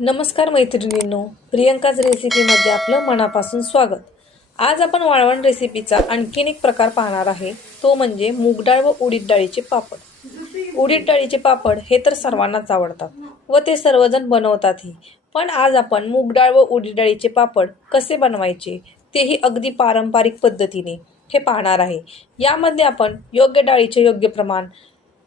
नमस्कार मैत्रिणींनो प्रियंकाच रेसिपीमध्ये आपलं मनापासून स्वागत. आज आपण वाळवण रेसिपीचा आणखीन एक प्रकार पाहणार आहे. तो म्हणजे मूगडाळ व उडीद डाळीचे पापड. उडीद डाळीचे पापड हे तर सर्वांनाच आवडतात व ते सर्वजण बनवतातही. पण आज आपण मूगडाळ व उडीद डाळीचे पापड कसे बनवायचे तेही अगदी पारंपरिक पद्धतीने हे पाहणार आहे. यामध्ये आपण योग्य डाळीचे योग्य प्रमाण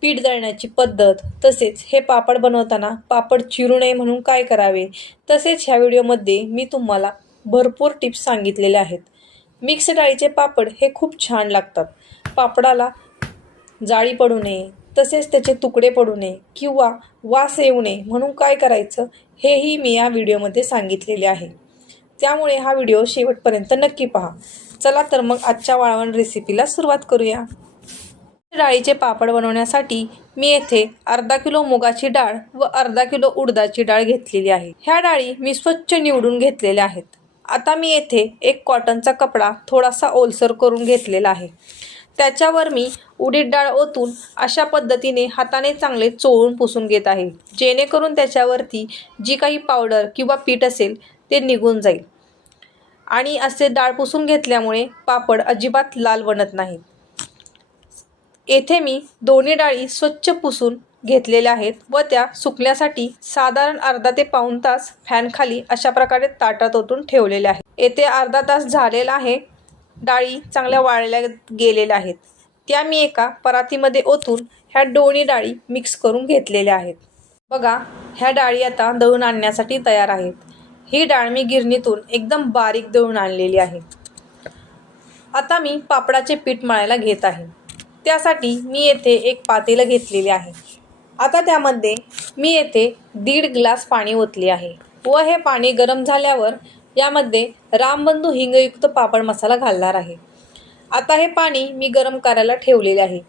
पीठ दळण्याची पद्धत तसेच हे पापड बनवताना पापड चिरू नये म्हणून काय करावे? तसेच ह्या व्हिडिओमध्ये मी तुम्हाला भरपूर टिप्स सांगितलेल्या आहेत. मिक्स डाळीचे पापड हे खूप छान लागतात. पापडाला जाळी पडू नये तसेच त्याचे तुकडे पडू नये किंवा वास येऊ नये म्हणून काय करायचं हेही मी या व्हिडिओमध्ये सांगितलेले आहे. त्यामुळे हा व्हिडिओ शेवटपर्यंत नक्की पहा. चला तर मग आजच्या वाळवण रेसिपीला सुरुवात करूया. डाळीचे पापड बनवण्यासाठी मी येथे अर्धा किलो मुगाची डाळ व अर्धा किलो उडदाची डाळ घेतलेली आहे. ह्या डाळी मी स्वच्छ निवडून घेतलेल्या आहेत. आता मी येथे एक कॉटनचा कपडा थोडासा ओलसर करून घेतलेला आहे. त्याच्यावर मी उडीद डाळ ओतून अशा पद्धतीने हाताने चांगले चोळून पुसून घेत आहे. जेणेकरून त्याच्यावरती जी काही पावडर किंवा पीठ असेल ते निघून जाईल. आणि असे डाळ पुसून घेतल्यामुळे पापड अजिबात लाल बनत नाहीत. येथे मी दोन्ही डाळी स्वच्छ पुसून घेतलेल्या आहेत व त्या सुकण्यासाठी साधारण अर्धा ते पाऊण तास फॅनखाली अशा प्रकारे ताटात ओतून ठेवलेल्या आहेत. येथे अर्धा तास झालेला आहे. डाळी चांगल्या वाळल्या गेलेल्या आहेत. त्या मी एका परातीमध्ये ओतून ह्या दोन्ही डाळी मिक्स करून घेतलेल्या आहेत. बघा ह्या डाळी आता दळून आणण्यासाठी तयार आहेत. ही डाळ मी गिरणीतून एकदम बारीक दळून आणलेली आहे. आता मी पापडाचे पीठ मळायला घेत आहे. त्यासाठी मी येथे एक पातेलं घेतलेले आहे. आता त्यामध्ये मी येथे दीड ग्लास पाणी ओतले आहे व हे पाणी गरम झाल्यावर यामध्ये रामबंधू हिंगयुक्त पापड मसाला घालणार आहे. आता हे पाणी मी गरम करायला ठेवलेले आहे.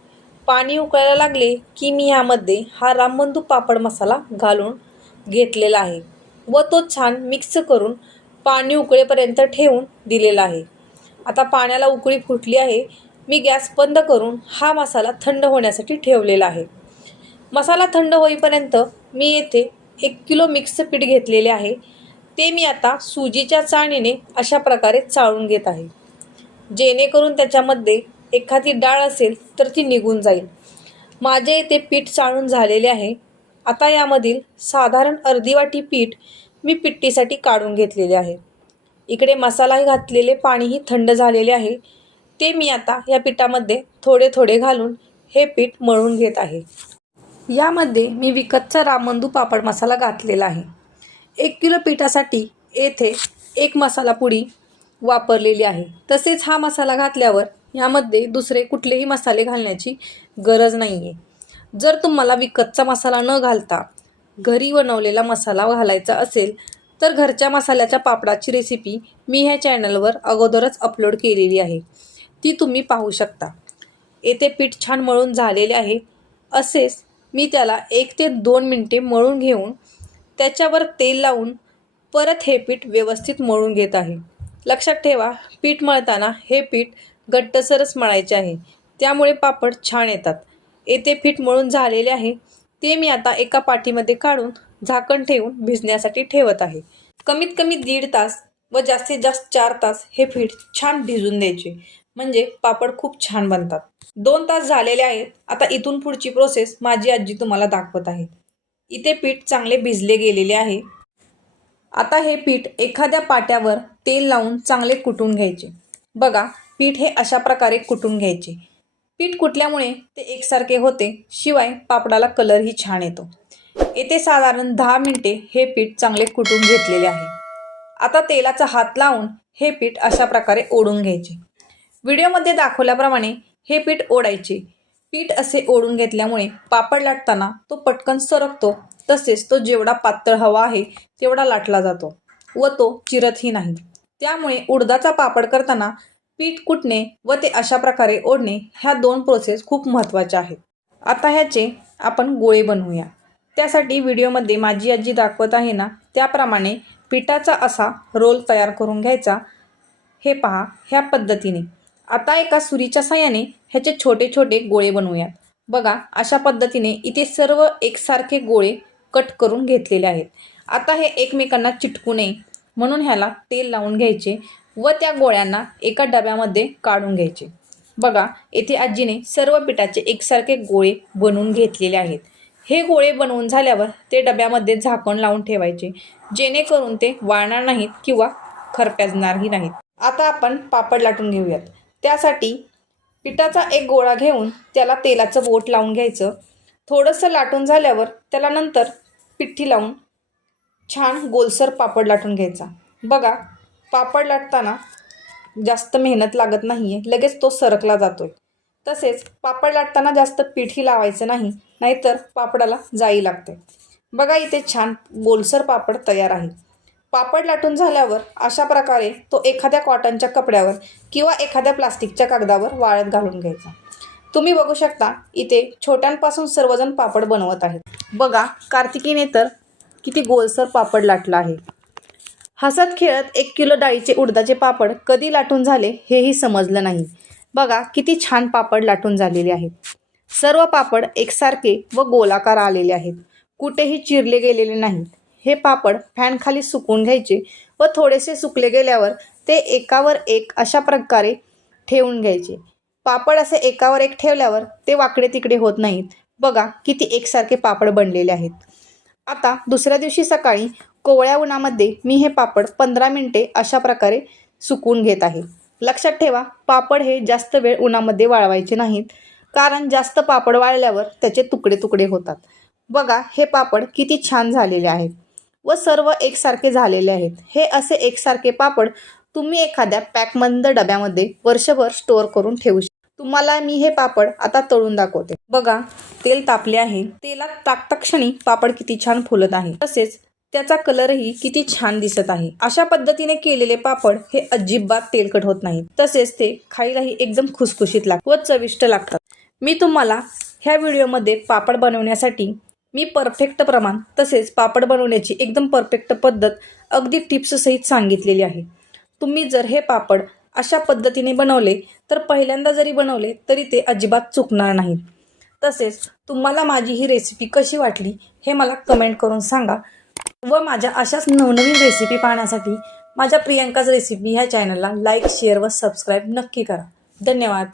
पाणी उकळायला लागले की मी ह्यामध्ये हा रामबंधू पापड मसाला घालून घेतलेला आहे व तो छान मिक्स करून पाणी उकळेपर्यंत ठेवून दिलेला आहे. आता पाण्याला उकळी फुटली आहे मी गॅस बंद करून हा मसाला थंड होण्यासाठी ठेवलेला आहे. मसाला थंड होईपर्यंत मी येथे एक किलो मिक्स पीठ घेतलेले आहे. ते मी आता सुजीच्या चाळणीने अशा प्रकारे चाळून घेत आहे. जेणेकरून त्याच्यामध्ये एखादी डाळ असेल तर ती निघून जाईल. माझे येथे पीठ चाळून झालेले आहे. आता यामधील साधारण अर्धी वाटी पीठ मी पिट्टीसाठी काढून घेतलेले आहे. इकडे मसाला घातलेले पाणीही थंड झालेले आहे. ते मी आता या पिठामध्ये थोडे थोडे घालून हे पीठ मळून घेत आहे. यामध्ये मी विकतचा रामंदू पापड मसाला घातलेला आहे. एक किलो पिठासाठी येथे एक मसाला पुडी वापरलेली आहे. तसेच हा मसाला घातल्यावर यामध्ये दुसरे कुठलेही मसाले घालण्याची गरज नाही आहे जर तुम्हाला विकतचा मसाला न घालता घरी बनवलेला मसाला घालायचा असेल तर घरच्या मसाल्याच्या पापडाची रेसिपी मी ह्या चॅनलवर अगोदरच अपलोड केलेली आहे. ती तुम्ही पाहू शकता. येथे पीठ छान मळून झालेले आहे. असेच मी त्याला एक ते दोन मिनटे मळून घेऊन त्याच्यावर तेल लावून परत हे पीठ व्यवस्थित मळून घेत आहे. लक्षात ठेवा पीठ मळताना हे पीठ घट्टसरच मळायचे आहे. त्यामुळे पापड छान येतात. येथे पीठ मळून झालेले आहे. ते मी आता एका पाठीमध्ये काढून झाकण ठेवून भिजण्यासाठी ठेवत आहे. कमीत कमी दीड तास व जास्तीत जास्त चार तास हे पीठ छान भिजून द्यायचे. म्हणजे पापड खूप छान बनतात. दोन तास झालेले आहेत. आता इथून पुढची प्रोसेस माझी आजी तुम्हाला दाखवत आहे. इथे पीठ चांगले भिजले गेलेले आहे. आता हे पीठ एखाद्या पाट्यावर तेल लावून चांगले कुटून घ्यायचे. बघा पीठ हे अशा प्रकारे कुटून घ्यायचे. पीठ कुटल्यामुळे ते एकसारखे होते शिवाय पापडाला कलरही छान येतो. येथे साधारण दहा मिनिटे हे पीठ चांगले कुटून घेतलेले आहे. आता तेलाचा हात लावून हे पीठ अशा प्रकारे ओढून घ्यायचे. व्हिडिओमध्ये दाखवल्याप्रमाणे हे पीठ ओढायचे. पीठ असे ओढून घेतल्यामुळे पापड लाटताना तो पटकन सरकतो. तसेच तो जेवढा पातळ हवा आहे तेवढा लाटला जातो व तो चिरतही नाही. त्यामुळे उडदाचा पापड करताना पीठ कुटणे व ते अशा प्रकारे ओढणे ह्या दोन प्रोसेस खूप महत्त्वाच्या आहेत. आता ह्याचे आपण गोळे बनवूया. त्यासाठी व्हिडिओमध्ये माझी आजी दाखवत आहे ना त्याप्रमाणे पिठाचा असा रोल तयार करून घ्यायचा. हे पहा ह्या पद्धतीने. आता एका सुरीच्या साह्याने ह्याचे छोटे छोटे गोळे बनवूयात. बघा अशा पद्धतीने इथे सर्व एकसारखे गोळे कट करून घेतलेले आहेत. आता हे एकमेकांना चिटकू नये. म्हणून ह्याला तेल लावून घ्यायचे व त्या गोळ्यांना एका डब्यामध्ये काढून घ्यायचे. बघा येथे आजीने सर्व पिठाचे एकसारखे गोळे बनवून घेतलेले आहेत. हे गोळे बनवून झाल्यावर ते डब्यामध्ये झाकण लावून ठेवायचे जेणेकरून ते वाळणार नाहीत किंवा खरप्याजणारही नाहीत. आता आपण पापड लाटून घेऊयात. त्यासाठी पिठाचा एक गोळा घेऊन त्याला तेलाचं बोट लावून घ्यायचं. थोडंसं लाटून झाल्यावर त्याला नंतर पिठी लावून छान गोलसर पापड लाटून घ्यायचा. बघा पापड लाटताना जास्त मेहनत लागत नाही आहे लगेच तो सरकला जातो आहे तसेच पापड लाटताना जास्त पिठी लावायचं नाही नाहीतर पापडाला जाई लागते. बघा इथे छान गोलसर पापड तयार आहे. पापड लाटून झाल्यावर अशा प्रकारे तो एखाद्या कॉटनच्या कपड्यावर किंवा एखाद्या प्लास्टिकच्या कागदावर वाळत घालून घ्यायचा. तुम्ही बघू शकता इथे छोट्यांपासून सर्वजण पापड बनवत आहेत. बघा कार्तिकीने तर किती गोलसर पापड लाटला आहे. हसत खेळत एक किलो डाळीचे उडदाचे पापड कधी लाटून झाले हेही समजलं नाही. बघा किती छान पापड लाटून झालेले आहेत. सर्व पापड एकसारखे व गोलाकार आलेले आहेत. कुठेही चिरले गेलेले नाहीत. हे पापड फॅनखाली सुकून घ्यायचे व थोडेसे सुकले गेल्यावर ते एकावर एक अशा प्रकारे ठेवून घ्यायचे. पापड असे एकावर एक ठेवल्यावर ते वाकडे तिकडे होत नाहीत. बघा किती एकसारखे पापड बनलेले आहेत. आता दुसऱ्या दिवशी सकाळी कोवळ्या उन्हामध्ये मी हे पापड पंधरा मिनटे अशा प्रकारे सुकून घेत आहे. लक्षात ठेवा पापड हे जास्त वेळ उन्हामध्ये वाळवायचे नाहीत कारण जास्त पापड वाळल्यावर त्याचे तुकडे तुकडे होतात. बघा हे पापड किती छान झालेले आहेत. व सर्व एकसारखे झालेले आहेत. हे असे एकसारखे पापड तुम्ही एखाद्या पॅकमंद डब्यामध्ये वर्षभर स्टोअर करून ठेवू शकता तुम्हाला मी हे पापड आता तळून दाखवते. बघा तेल तापले आहे. तेलात ताकताक्षणी पापड किती छान फुलत आहे. तसेच त्याचा कलरही किती छान दिसत आहे. अशा पद्धतीने केलेले पापड हे अजिबात तेलकट होत नाही तसेच ते खायलाही एकदम खुसखुशीत लागतात व चविष्ट लागतात. मी तुम्हाला ह्या व्हिडिओमध्ये पापड बनवण्यासाठी मी परफेक्ट प्रमाण तसेच पापड बनवण्याची एकदम परफेक्ट पद्धत अगदी टिप्ससहित सांगितलेली आहे. तुम्ही जर हे पापड अशा पद्धतीने बनवले तर पहिल्यांदा जरी बनवले तरी ते अजिबात चुकणार नाहीत. तसेच तुम्हाला माझी ही रेसिपी कशी वाटली हे मला कमेंट करून सांगा. व माझ्या अशाच नवनवीन रेसिपी पाहण्यासाठी माझ्या प्रियंकाच रेसिपी ह्या चॅनलला लाईक शेअर व सबस्क्राईब नक्की करा. धन्यवाद.